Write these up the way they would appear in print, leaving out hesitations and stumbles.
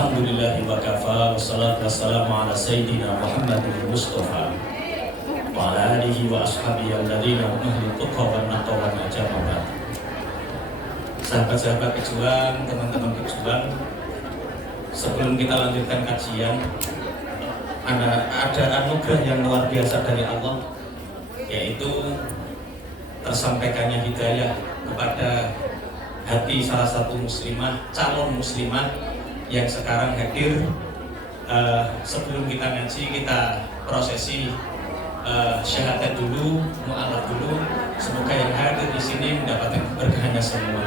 Alhamdulillahi wa kafa, wassalatu wassalamu ala sayyidina Muhammadin Mustafa wa ala alihi wa ashabihi alladhina ahli tuqa wa naqa wa najamabat. Sahabat-sahabat pejuang, teman-teman pejuang, sebelum kita lanjutkan kajian, ada anugerah yang luar biasa dari Allah, yaitu tersampaikannya hidayah kepada hati salah satu muslimah, calon muslimah yang sekarang hadir. Sebelum kita ngaji, kita prosesi syahadat dulu, mu'alaf dulu. Semoga yang hadir di sini mendapatkan keberkahannya semua.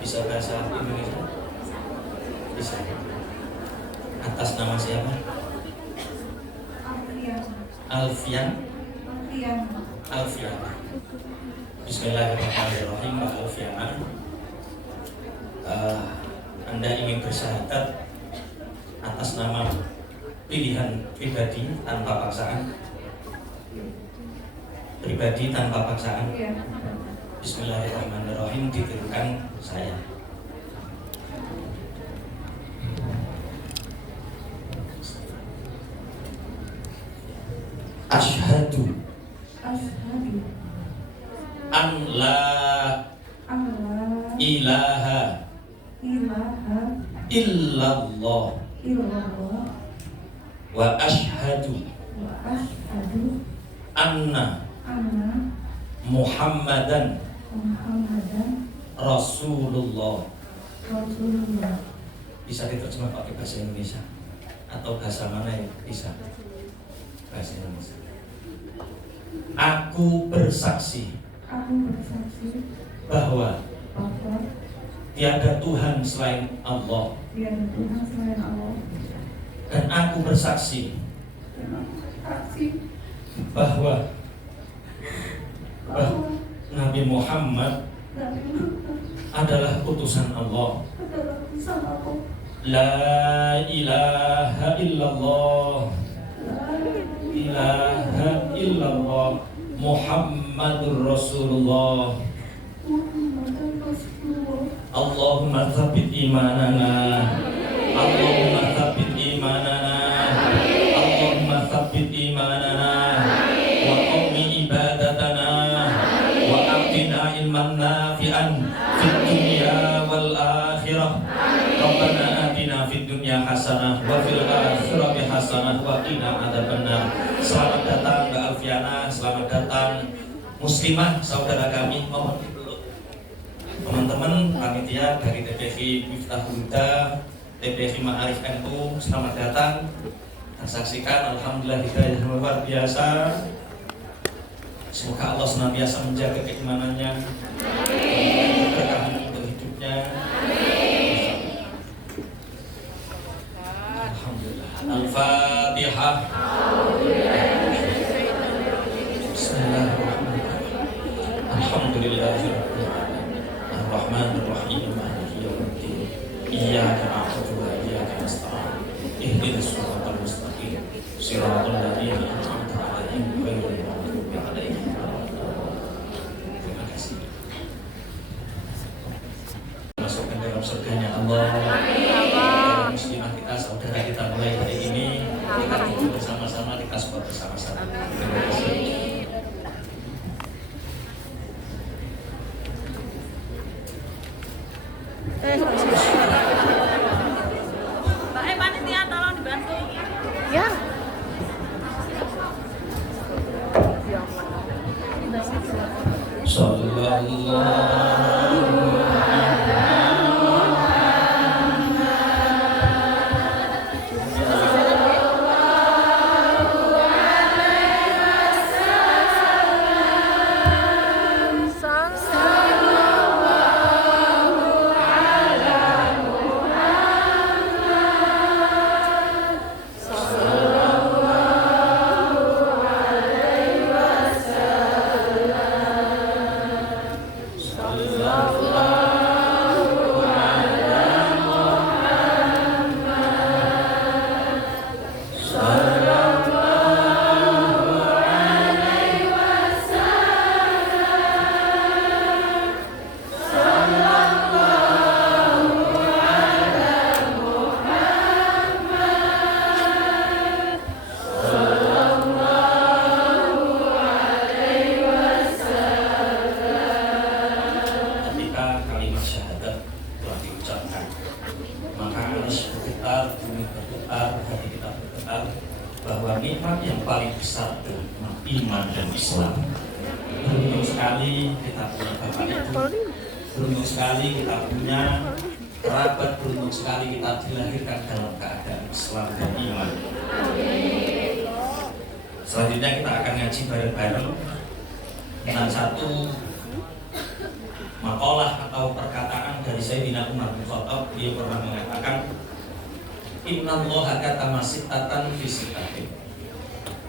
Bisa bahasa Indonesia? Bisa. Atas nama siapa? Alfian. Bismillahirrahmanirrahim. Alfian. Anda ingin bersyahadat atas nama pilihan pribadi tanpa paksaan? Pribadi tanpa paksaan? Bismillahirrahmanirrahim. Ditirukan saya. Asyhadu an la ilaha illallah wa asyhadu anna Muhammadan Rasulullah. Bisa diterjemah pakai bahasa Indonesia atau bahasa mana yang bisa? Bahasa Indonesia. Aku bersaksi bahwa tiada Tuhan selain Allah. Dan aku bersaksi bahwa Nabi Muhammad adalah utusan Allah. La ilaha illallah, ilaha illallah, Muhammadur Rasulullah. Allahumma tsabbit imanana, Allahumma tsabbit imanana, Allahumma tsabbit imanana, wa qawmi ibadatana, wa aqina ilman nafi'an fid dunya wal akhirah. Rabbana atina fid dunya hasanah wa fil akhirati hasanah wa qina adzabannar. Selamat datang Mbak Alfiana, selamat datang muslimah saudara kami. Mohon dulu teman-teman panitia dari TPV Miftahul Huda, TPV Ma'arif NU, selamat datang. Kita saksikan alhamdulillah hidayah luar biasa. Semoga Allah senantiasa menjaga keimanannya, keberkahan untuk hidupnya. Alhamdulillah. Al-Fatihah. Bismillahirrahmanirrahim. Alhamdulillahirabbil alamin. Ar-Rahmanir Rahim. Maliki yaumiddin. Iyyaka na'budu wa iyyaka nasta'in. Ihdinas siratal mustaqim. Shiratal ladzina an'amta 'alaihim ghairil maghdubi 'alaihim waladdallin. Terima kasih. Masukkan dalam surganya Allah. Amin. Muslimah kita, saudara kita, mulai hari ini kita hidup bersama-sama, kita support bersama-sama. Terima kasih. Mbak panitia tolong dibantu. Ya. Sallallahu Islam. Beruntung sekali kita punya bapak ibu, beruntung sekali kita punya kerabat, beruntung sekali kita dilahirkan dalam keadaan Islam dan iman. Selanjutnya kita akan ngaji bareng-bareng tentang satu makalah atau perkataan dari Sayyidina Umar bin Khattab. Dia pernah mengatakan, Innallaha katama sittatan fi sittatin.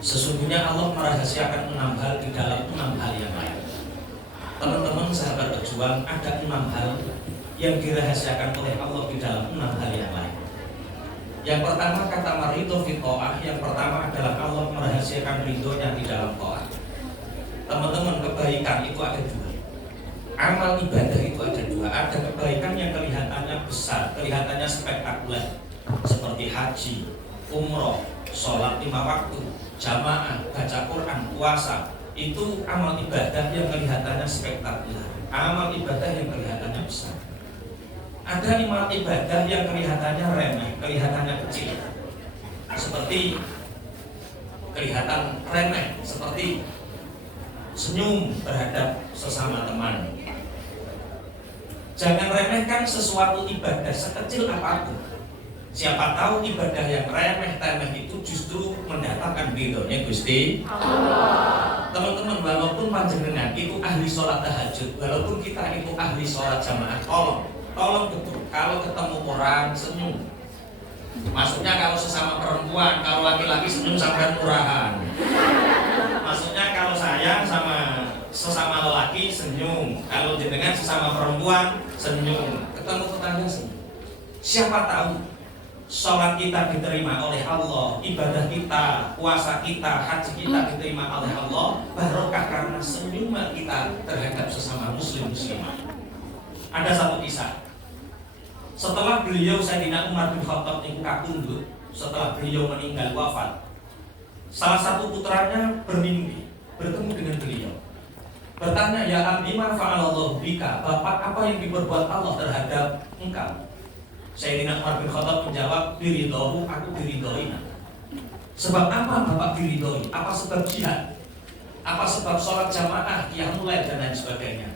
Sesungguhnya Allah merahasiakan 6 hal di dalam 6 hal yang lain. Teman-teman sahabat berjuang, ada 6 hal yang dirahasiakan oleh Allah di dalam 6 hal yang lain. Yang pertama kata maridho fi ta'ah, yang pertama adalah Allah merahasiakan ridhonya di dalam ta'ah. Teman-teman, kebaikan itu ada 2. Amal ibadah itu ada 2. Ada kebaikan yang kelihatannya besar, kelihatannya spektakuler, seperti haji, umroh, sholat 5 waktu, jamaah, baca Quran, puasa. Itu amal ibadah yang kelihatannya spektakuler, amal ibadah yang kelihatannya besar. Ada amal ibadah yang kelihatannya remeh, kelihatannya kecil, seperti kelihatan remeh, seperti senyum terhadap sesama teman. Jangan remehkan sesuatu ibadah sekecil apapun. Siapa tahu ibadah yang remeh-temeh itu justru mendatangkan ridhonya Gusti Allah. Teman-teman, walaupun panjenengan itu ahli sholat tahajud, walaupun kita itu ahli sholat jamaah, tolong betul kalau ketemu orang senyum. Maksudnya kalau sesama perempuan, kalau laki-laki senyum sampai murahan. Maksudnya kalau saya sama sesama lelaki senyum, kalau jenengan sesama perempuan senyum, ketemu tetangga senyum. Siapa tahu sholat kita diterima oleh Allah, ibadah kita, puasa kita, haji kita diterima oleh Allah, barokah karena senyuman kita terhadap sesama muslimah. Ada satu kisah. Setelah beliau Sayyidina Umar bin Khattab niku kapundhut, setelah beliau meninggal wafat, salah satu putranya bermimpi bertemu dengan beliau. Bertanya, ya Abi, ma fa'alallahu bika? Bapak, apa yang diperbuat Allah terhadap engkau? Sayyidina Umar bin Khattab menjawab, biridhohu, aku diridhoi. Sebab apa Bapak diridhoi? Apa sebab jihad? Apa sebab sholat jamaah yang mulai dan lain sebagainya?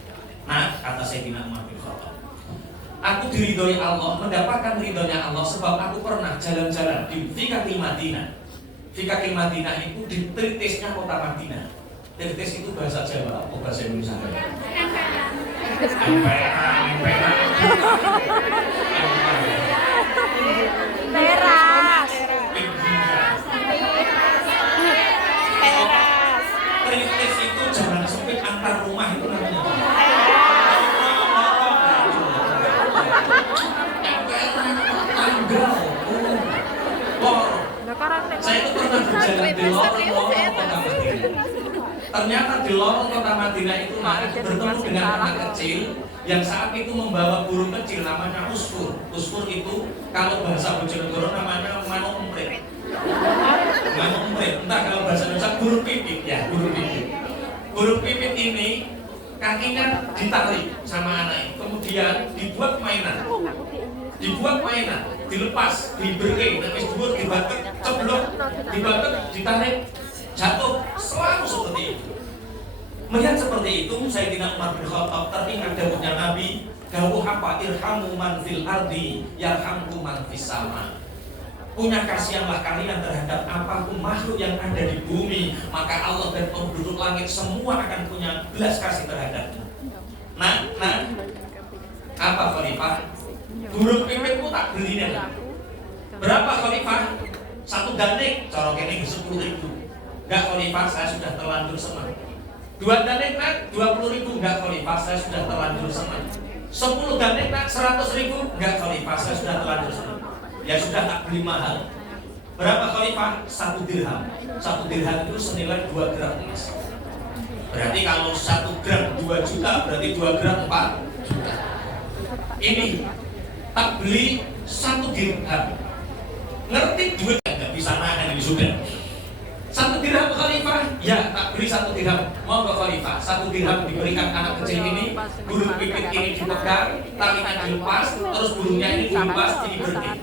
Nah, kata Sayyidina Umar bin Khattab, aku diridhoi Allah, mendapatkan ridhonya Allah sebab aku pernah jalan-jalan di Fikakil Madinah. Fikakil Madinah itu di tritisnya kota Madinah. Tritis itu bahasa Jawa, apa bahasa Indonesia? Teras. Tritis itu jalan sempit antar rumah itu namanya. Saya itu pernah berjalan di lorong kota Madinah. Ternyata di lorong kota Madinah itu bertemu dengan anak kecil yang saat itu membawa burung kecil namanya usfur. Usfur itu kalau bahasa Bojonegoro namanya manuk emprit. Manuk emprit. Entah kalau bahasa Indonesia burung pipit ya, burung pipit. Burung pipit ini kakinya ditarik sama anak, kemudian dibuat mainan. Dilepas, diberi, habis dhuwur dibatek, ceblok, dibatek, ditarik, jatuh, selalu seperti itu. Melihat seperti itu, Sayyidina Umar bin Khattab teringat dawuhnya Nabi, dawuh apa? Irhamu man fil ardi, yarhamku man fis sama. Punya kasihanlah kalian terhadap apapun makhluk yang ada di bumi, maka Allah dan penduduk langit semua akan punya belas kasih terhadapmu. Nah, apa khalifah? Burung pipitmu tak beli nih. Berapa khalifah? 1 danik, cara kene 10.000. Enggak khalifah, saya sudah terlanjur senang. 2 danik nak 20.000, enggak khalifah, saya sudah terlanjur senang. 10 danik nak 100.000, enggak khalifah, saya sudah terlanjur senang. Ya sudah, tak beli mahal. Berapa khalifah? 1 dirham. 1 dirham itu senilai 2 gram emas. Berarti kalau 1 gram 2 juta, berarti 2 gram 4 juta. Ini tak beli 1 dirham. Ngerti duit nggak bisa nahan ini sudah. 1 dirham khalifah, ya tak beli 1 dirham. dirham, monggo khalifah, 1 dirham diberikan anak kecil ini, burung pipit ini dipegang, talinya dilepas, terus burungnya ini dilepas, ini berhenti.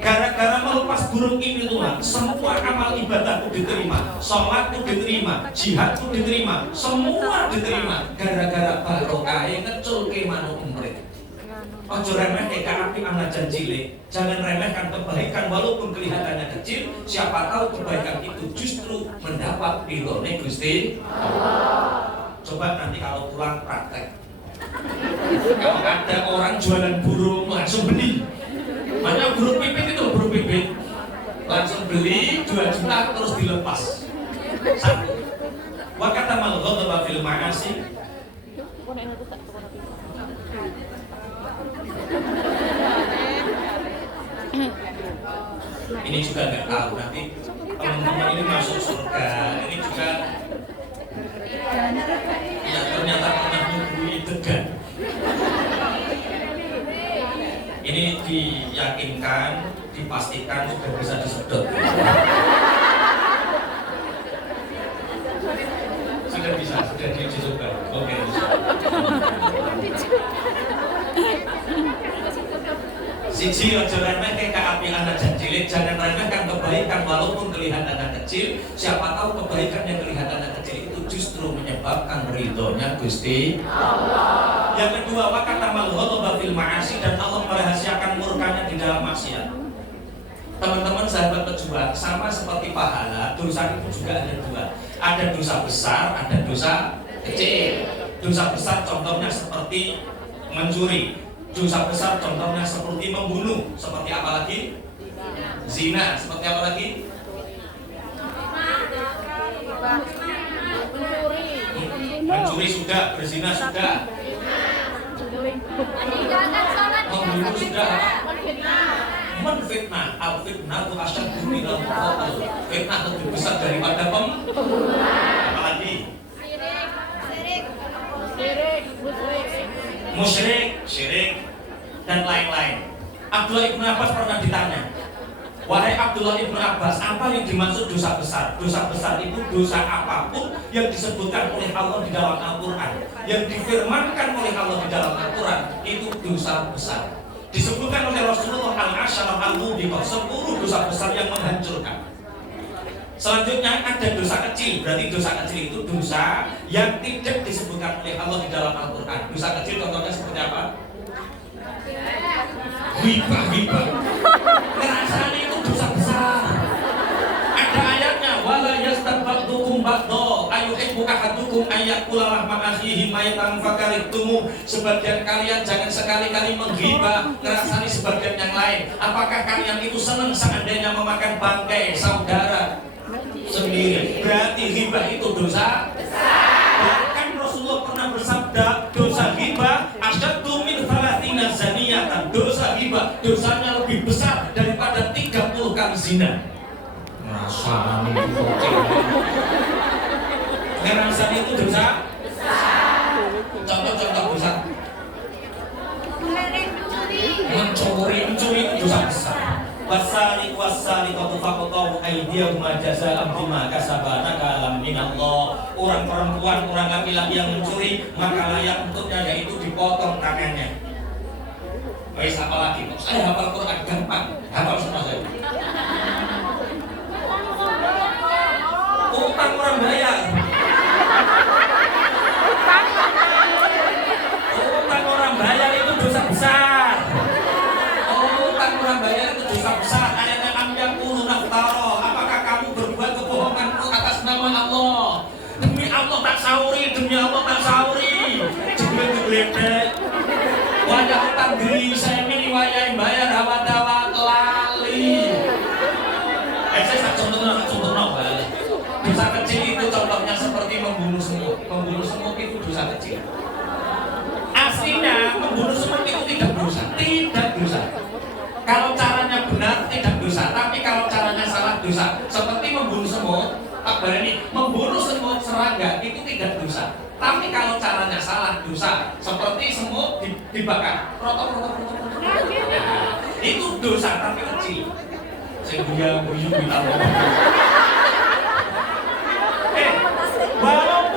Gara-gara melepas burung ini Tuhan, semua amal ibadahku diterima, sholatku diterima, jihadku diterima, semua diterima. Gara-gara barokah yang ngeculke manuk emprit. Ojo remeh eka api anajan cilik. Jangan remehkan kebaikan walaupun kelihatannya kecil. Siapa tahu kebaikan itu justru mendapat ridhone Gusti Allah. Coba nanti kalau pulang praktek. Kalau ada orang jualan burung langsung beli. Makanya burung pipit itu burung pipit. Langsung beli 2 juta terus dilepas. 1. Wa katamal ghadaba fil ma'asi. Ini juga nggak tahu nanti teman-teman ini masuk surga. Ini juga ya ternyata pernah menghubungi Degan. Ini diyakinkan, dipastikan sudah bisa disedot. Sudah bisa, sudah dicoba. Oke. Siji ojo remeh ke api anak cilik, jangan remehkan kebaikan walaupun kelihatannya kecil. Siapa tahu kebaikan yang kelihatannya kecil itu justru menyebabkan ridhonya Gusti Allah. Yang kedua, wa katamal ghadaba fil ma'asi, dan Allah merahasiakan murkanya di dalam maksiat. Teman-teman sahabat pejuang, sama seperti pahala, dosa itu juga ada 2. Ada dosa besar, ada dosa kecil. Dosa besar contohnya seperti mencuri. Dosa besar contohnya seperti membunuh, seperti apa lagi? Zina, seperti apa lagi? Mencuri sudah, berzina sudah. Membunuh sudah. Menfitnah, al-fitnah itu asyaddu minal qatl. Fitnah lebih besar daripada pembunuhan. Apalagi? Musyrik, syirik, dan lain-lain. Abdullah ibnu Abbas pernah ditanya, wahai Abdullah ibnu Abbas, apa yang dimaksud dosa besar? Dosa besar itu dosa apapun yang disebutkan oleh Allah di dalam Al-Quran, yang difirmankan oleh Allah di dalam Al-Quran, itu dosa besar. Disebutkan oleh Rasulullah al-Asyarah al-Mubiqah, 10 dosa besar yang menghancurkan. Selanjutnya ada dosa kecil, berarti dosa kecil itu dosa yang tidak disebutkan oleh Allah di dalam Al-Quran. Dosa kecil contohnya seperti apa? Ghibah. Kerasaan itu dosa besar. Ada ayatnya, wala yastabaqtukum ba'dha ayuhibbu ahadukum ayyakula lahma akhihi maitan fakarihtumu. Sebagian kalian jangan sekali-kali menghibah, ngerasani sebagian yang lain. Apakah kalian itu senang seandainya memakan bangkai saudara sendiri? Berarti ghibah itu dosa besar. Bahkan Rasulullah pernah bersabda, dosa ghibah asyaddu min 30 zaniyatan. Dosa ghibah dosanya lebih besar daripada 30 kali zina. Ngerasani itu dosa besar. Contoh-contoh dosa. Mencuri itu dosa besar. Wasariqatu faqatu aydiyahuma jazaa'an bima kasaba nakalam minallah. Orang perempuan, orang laki-laki yang mencuri, maka layak untuknya yaitu dipotong tangannya. Wes apa lagi? Saya hafal Quran gampang, hafal semua saya. Utang orang bayar. Utang orang bayar itu dosa besar. Utang orang bayar itu dosa besar. Ayatnya amyaqulu naftara. Apakah kamu berbuat kebohongan atas nama Allah? Demi Allah tak sauri, demi Allah tak sauri. Jebret-jebret. Wajah utang diri saya ini wayai bayar hawa-dawa lali. Saya tak contohnya. Dosa kecil itu contohnya seperti membunuh semut. Membunuh semut itu dosa kecil. Aslinya membunuh semut itu tidak dosa. Kalau caranya benar tidak dosa, tapi kalau caranya salah dosa. Seperti membunuh semut, membunuh semut serangga itu tidak dosa. Tapi kalau caranya salah dosa. Seperti semut dibakar. Itu dosa tapi kecil. Walaupun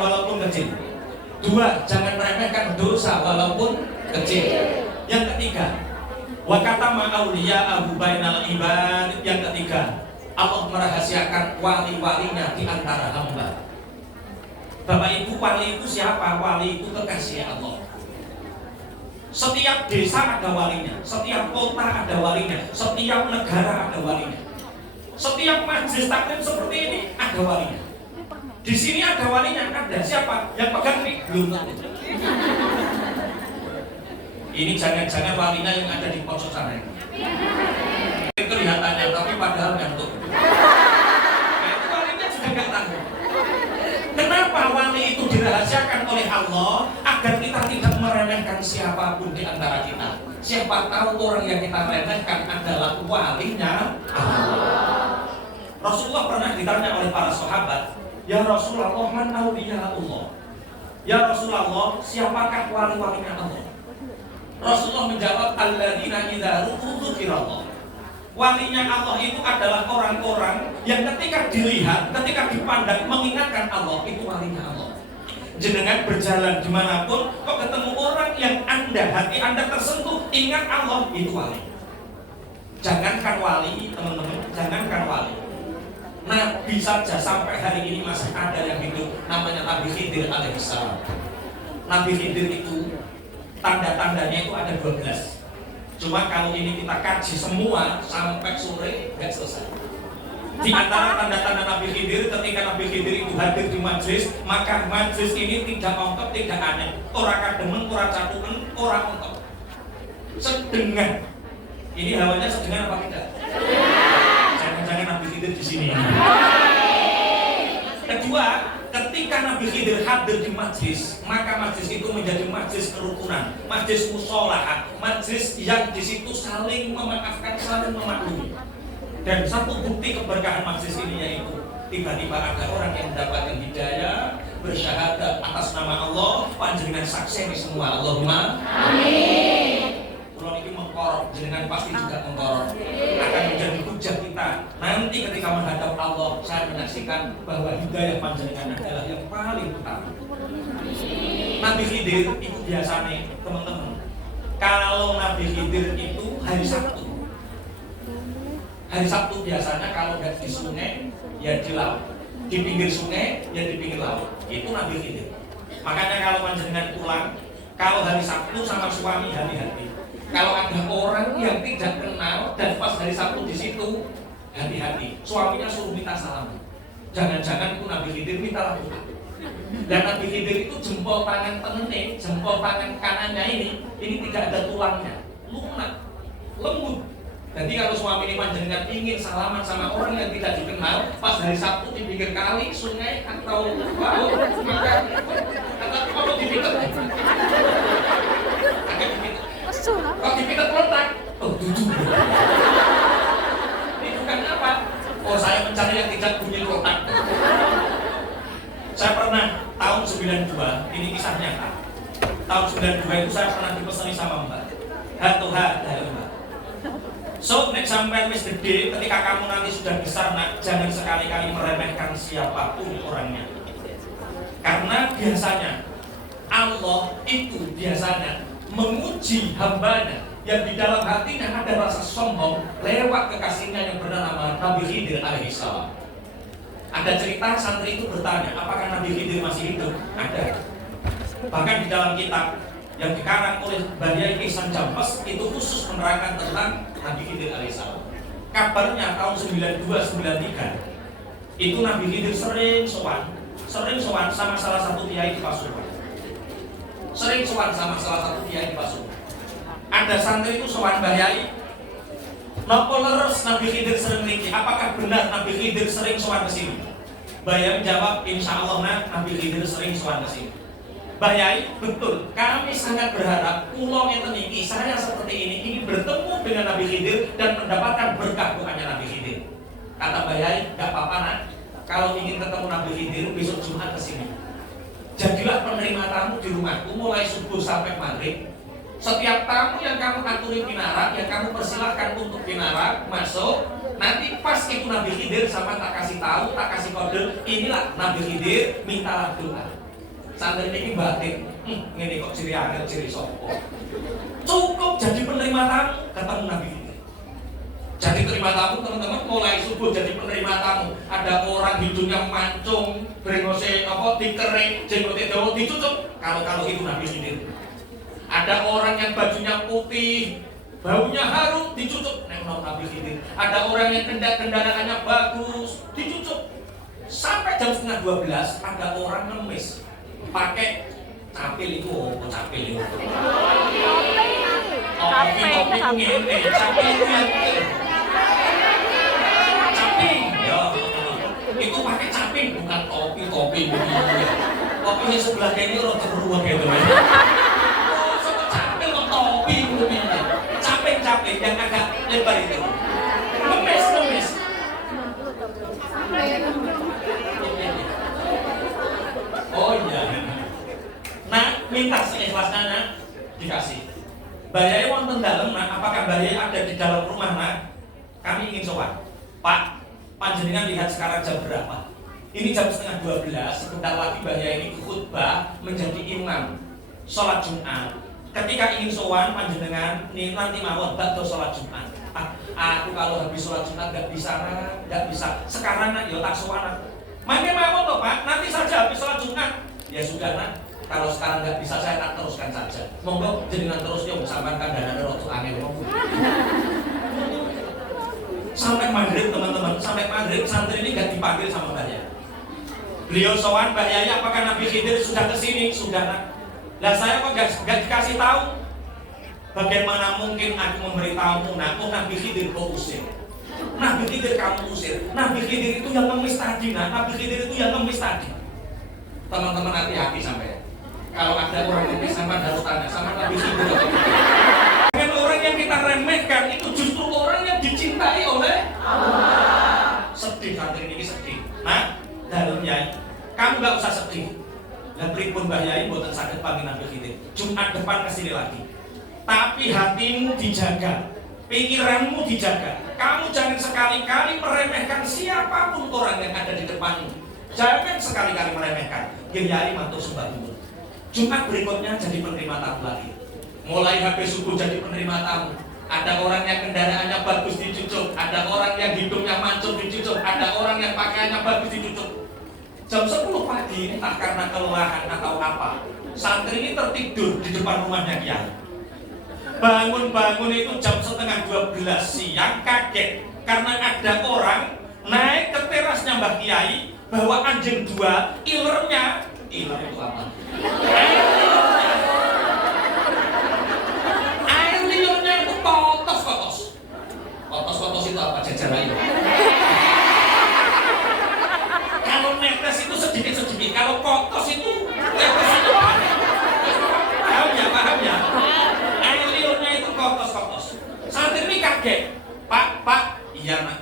walaupun kecil. 2, jangan meremehkan dosa walaupun kecil. Yang ketiga, wa katama awliya'ahu bainal ibad. Yang ketiga, Allah merahasiakan wali-walinya di antara hamba. Bapak Ibu, wali itu siapa? Wali itu kekasih Allah. Setiap desa ada walinya, setiap kota ada walinya, setiap negara ada walinya. Setiap majelis taklim seperti ini ada walinya. Di sini ada walinya, ada siapa? Yang pegang nih belum. Ini jangan-jangan walinya yang ada di pojok sana. Kelihatannya, tapi padahal ngantuk. Nah, itu walinya juga nggak tahu. Kenapa wali itu dirahasiakan oleh Allah? Agar kita tidak meremehkan siapapun di antara kita. Siapa tahu orang yang kita remehkan adalah walinya Allah. Rasulullah pernah ditanya oleh para sahabat, ya Rasulullah, man awliya Allah? Ya Rasulullah, siapakah wali-walinya Allah? Rasulullah menjawab, alladzina idza dzukirallah. Walinya Allah itu adalah orang-orang yang ketika dilihat, ketika dipandang mengingatkan Allah, itu walinya Allah. Jenengan berjalan dimanapun, kok ketemu orang yang hati Anda tersentuh, ingat Allah, itu wali. Jangankan wali, teman-teman, jangankan wali. Nabi saja sampai hari ini masih ada yang hidup, namanya Nabi Khidir alaihissalam. Nabi Khidir itu tanda-tandanya itu ada 12. Cuma kalau ini kita kaji semua sampai sore nggak selesai. Di antara tanda-tanda Nabi Khidir, ketika Nabi Khidir itu hadir di majlis, maka majlis ini tidak ongkep, tidak aneh. Orang kademen, orang catukan, orang ongkep. Sedengan. Ini hawanya sedengan apa tidak? Jangan-jangan Nabi Khidir di sini. Kedua, ketika Nabi Khidir hadir di majlis, maka majlis itu menjadi majlis kerukunan, majlis musholah, majlis yang di situ saling memaafkan, saling memaklumi. Dan satu bukti keberkahan majlis ini yaitu tiba-tiba ada orang yang mendapatkan hidayah, bersyahadat atas nama Allah, panjenengan saksi semua. Allahumma amin. Kalau ini mengkorok, jenengan pasti juga mengkorok. Akan menjadi hujah kita nanti ketika menghadap Allah. Saya menyaksikan bahwa hidayah panjenengan adalah yang paling utama. Nabi Khidir itu biasanya, teman-teman, kalau Nabi Khidir itu hari Sabtu. Hari Sabtu biasanya kalau nggak di sungai, ya di laut. Di pinggir sungai, ya di pinggir laut. Itu Nabi Khidir. Makanya kalau panjenengan pulang, kalau hari Sabtu sama suami hati-hati. Kalau ada orang yang tidak kenal dan pas hari Sabtu di situ, hati-hati. Suaminya suruh minta salam. Jangan-jangan itu Nabi Khidir minta lalu. Dan Nabi Khidir itu jempol tangan tenene, jempol tangan kanannya ini tidak ada tulangnya, lunak, lembut. Jadi kalau suami ini panjenengan ingin salaman sama orang yang tidak dikenal, pas hari Sabtu di pinggir kali, sungai atau laut, maka kalau dipitet, agak dipitet. Kalau dipitet letak, oh duduk. Ini bukan apa? Oh saya mencari yang tidak bunyi kotak. Saya pernah tahun 92, ini kisah nyata. Tahun 92 itu saya pernah dipesani sama Mbak. Hatuha dari Mbak. So, nek sampai wis gede, ketika kamu nanti sudah besar, nak, jangan sekali-kali meremehkan siapapun orangnya. Karena biasanya Allah itu biasanya menguji hambanya yang di dalam hatinya ada rasa sombong lewat kekasihnya yang bernama Nabi Khidir alaihissalam. Ada cerita santri itu bertanya, apakah Nabi Khidir masih hidup? Ada. Bahkan di dalam kitab yang dikarang oleh Mbah Yai Ihsan Jampes itu khusus menerangkan tentang Nabi Khidir alaihissalam. Kabarnya tahun 92-93 itu Nabi Khidir sering sowan sama salah satu kiai di Pasuruan. Sering sowan sama salah satu kiai di Pasuruan. Ada santri itu sowan Mbah Yai, napa leres Nabi Khidir sering niki? Apakah benar Nabi Khidir sering sowan ke sini? Mbah Yai menjawab, insya Allah Nabi Khidir sering sowan ke sini. Mbah Yai, betul, kami sangat berharap pulau ngeten iki saya seperti ini bertemu dengan Nabi Khidir dan mendapatkan berkah doanya Nabi Khidir. Kata Mbah Yai, enggak apa-apa nak, kalau ingin ketemu Nabi Khidir besok Jumat ke sini. Jadilah penerima tamu di rumahku mulai subuh sampai maghrib. Setiap tamu yang kamu aturi pinara, yang kamu persilahkan untuk pinara masuk, nanti pas itu Nabi Khidir sama tak kasih tahu, tak kasih kode, inilah Nabi Khidir, mintalah doa. Santri ini batin, ini kok ciri angel, ciri sopo. Cukup jadi penerima tamu, ketemu Nabi Khidir. Jadi terima tamu teman-teman, mulai subuh jadi penerima tamu. Ada orang hidungnya mancung, brengose dikering, jenggotnya dawa dicucuk. Kalau itu Nabi Khidir. Ada orang yang bajunya putih, baunya harum, dicucuk. Nabi Khidir. Ada orang yang kendaraannya bagus, dicucuk. Sampai jam 11:30 ada orang ngemis pakai capil itu, capil itu. Capil ini, capil itu yang caping, ya. Itu pakai caping, bukan topi begini. Topinya sebelahnya ini rada beruang gitu ya. Oh, sama capil kok topi begini. Caping yang agak lebar itu. Ngemis. Oh iya. Nah, minta seikhlasnya nak dikasih. Bayai wonten dalem nak, apakah bayai ada di dalam rumah nak? Kami ingin sowan. Pak, panjenengan lihat sekarang jam berapa? Ini jam 11:30, sebentar lagi bayai ini khutbah menjadi imam sholat Jumat. Ketika ingin sowan panjenengan nih nanti mawon bakdo sholat Jumat. Aku kalau habis sholat Jumat nggak bisa. Sekarang nak, yo tak sowan. Mangke mawon toh Pak, nanti saja habis sholat Jumat. Ya sudah nak, kalau sekarang nggak bisa saya tak teruskan saja. Monggo jenengan terus yo sampean kandhane rada angel monggo. Sampai maghrib teman-teman, sampai maghrib santri ini nggak dipanggil sama Mbah Yai. Beliau sowan Mbah Yai, apakah Nabi Khidir sudah kesini? Sudah nak. Lah saya kok nggak dikasih tahu? Bagaimana mungkin aku memberitahumu nak? Nabi Khidir kau usir. Nabi Khidir kamu usir. Nabi Khidir itu yang ngemis tadi nak. Nabi Khidir itu yang ngemis tadi. Teman-teman hati-hati sampai. Kalau ada orang ngemis sampai harus tanya sama Nabi Khidir. Dengan orang yang kita remehkan itu justru orang yang dicintai oleh Allah. Sedih santri ini sedih. Nah, dalam Yai, kamu nggak usah sedih. Dan pripun Mbah Yai mboten saged panggil Nabi Khidir. Jumat depan kesini lagi. Tapi hatimu dijaga, pikiranmu dijaga. Kamu jangan sekali-kali meremehkan siapapun orang yang ada di depanmu. Jangan sekali-kali meremehkan. Yai mantuk sembah dulu. Jumat berikutnya jadi penerima tamu lagi. Mulai habis subuh jadi penerima tamu. Ada orang yang kendaraannya bagus dicucuk, ada orang yang hidungnya mancung dicucuk, ada orang yang pakaiannya bagus dicucuk. Jam 10 pagi, entah karena kelelahan atau apa, santri ini tertidur di depan rumahnya Kiai. Bangun itu jam 11:30 siang, kaget karena ada orang naik ke terasnya Mbah Kiai bawa anjing 2, iler itu apa? Air liurnya itu kotos itu apa? Jajar air. Kalau netes itu sedikit, kalau kotos itu netes itu paham ya? Air liurnya itu kotos. Santri ini kaget. Pak, iya nak.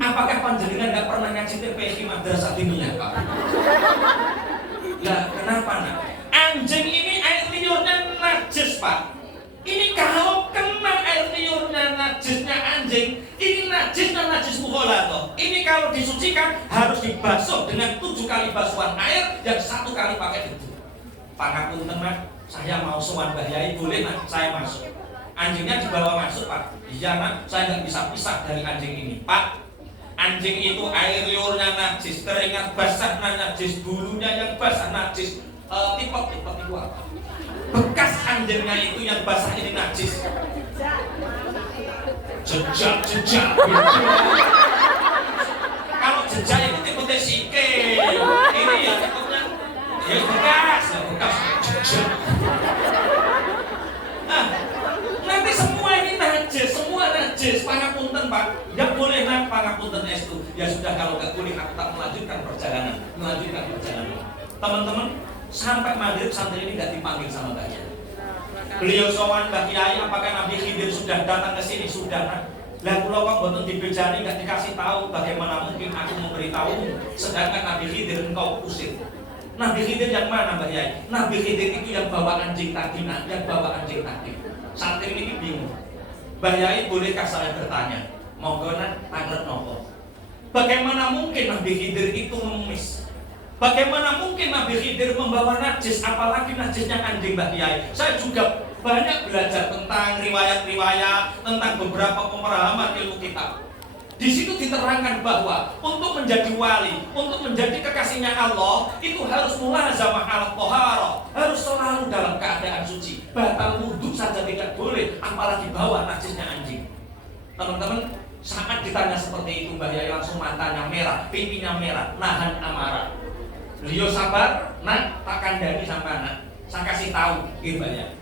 Apakah panjenengan nggak pernah ngaji TPQ Madrasah Diniyah Pak? Lah kenapa nak? Anjing ini air liurnya najis Pak. Ini kalau kena air liurnya najisnya anjing, ini najis mughalathah. Ini kalau disucikan harus dibasuh dengan 7 kali basuhan air yang 1 kali pakai debu. Pangapunten Mas, saya mau sowan Mbah Yai, boleh nak saya masuk? Anjingnya dibawa masuk Pak. Iya nak, saya nggak bisa pisah dari anjing ini Pak. Anjing itu air liurnya najis, keringat basah najis, bulunya yang basah najis. Tipek itu apa? Bekas anjingnya itu yang basah ini najis. Jejak. Kalau jejak itu tipenya sike. Ini ya tipenya ya bekas jejak. Nah, nanti semua ini najis, pangapunten Pak. Nggak boleh nak pangapunten estu. Ya sudah kalau nggak boleh aku tak melanjutkan perjalanan. Teman-teman, sampai maghrib santri ini nggak dipanggil sama Mbah Yai. Beliau sowan Mbah Yai, apakah Nabi Khidir sudah datang ke sini? Sudah nak. Lah kula kok mboten dibejani, nggak dikasih tahu, bagaimana mungkin aku memberitahu sedangkan Nabi Khidir engkau usir. Nabi Khidir yang mana Mbah Yai? Nabi Khidir itu yang bawa anjing tadi nak, Santri ini bingung. Mbah Yai, bolehkah saya bertanya? Monggo nak, tanglet nopo. Bagaimana mungkin Nabi Khidir itu mengemis? Bagaimana mungkin Nabi Khidir membawa najis, apalagi najisnya anjing, Mbak Kiai? Saya juga banyak belajar tentang riwayat-riwayat, tentang beberapa pemahaman ilmu kitab. Di situ diterangkan bahwa untuk menjadi wali, untuk menjadi kekasihnya Allah, itu harus mulazamah al-tohara, harus selalu dalam keadaan suci. Batal wudhu saja tidak boleh, apalagi bawa najisnya anjing. Teman-teman, saat ditanya seperti itu, Mbak Yai langsung matanya merah, pipinya merah, nahan amarah. Beliau sabar, nak, tak kandani sampai anak. Saya kasih tahu, gitu ya.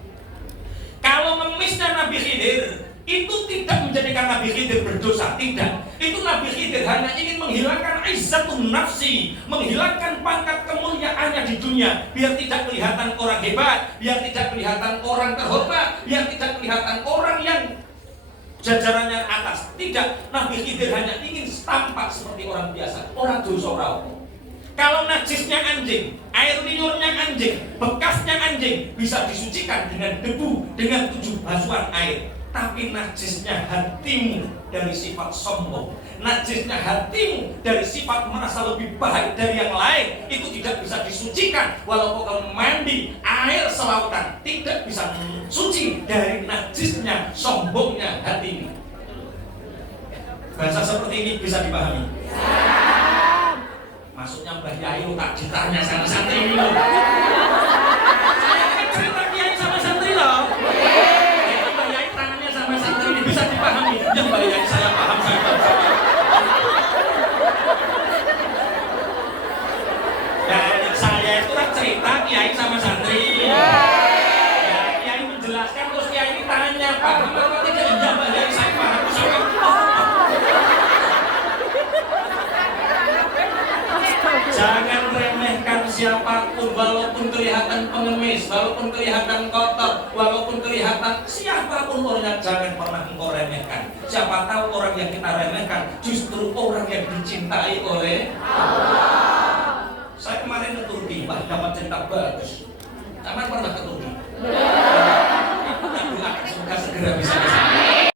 Kalau ngemisnya Nabi Khidir, itu tidak menjadikan Nabi Khidir berdosa, tidak. Itu Nabi Khidir hanya ingin menghilangkan izzatun nafsi, menghilangkan pangkat kemuliaannya di dunia, biar tidak kelihatan orang hebat, biar tidak kelihatan orang terhormat, biar tidak kelihatan orang yang jajarannya atas. Tidak, Nabi Khidir hanya ingin tampak seperti orang biasa, orang dosa rawa. Kalau najisnya anjing, air liurnya anjing, bekasnya anjing bisa disucikan dengan debu, dengan 7 basuhan air. Tapi najisnya hatimu dari sifat sombong, najisnya hatimu dari sifat merasa lebih baik dari yang lain, itu tidak bisa disucikan. Walaupun kamu mandi air selautan, tidak bisa suci dari najisnya sombongnya hatimu. Bahasa seperti ini bisa dipahami? Maksudnya Mbak Yai tak ditanya sama santri ini loh. Saya cerita Kiai sama santri loh. Itu Mbak Yai tangannya sama santri ini bisa dipahami. Ya Mbak Yai saya paham, saya paham. Dan saya itu kan cerita Kiai sama santri. Ya Kiai menjelaskan terus Kiai tanya paham apa tidak? Ya Mbak Yai saya paham. Jangan remehkan siapapun, walaupun kelihatan pengemis, walaupun kelihatan kotor, walaupun kelihatan siapapun orangnya, jangan pernah engkau remehkan. Siapa tahu orang yang kita remehkan justru orang yang dicintai oleh Allah. Saya kemarin ke Turki, dapat cerita bagus. Jangan pernah ke Turki.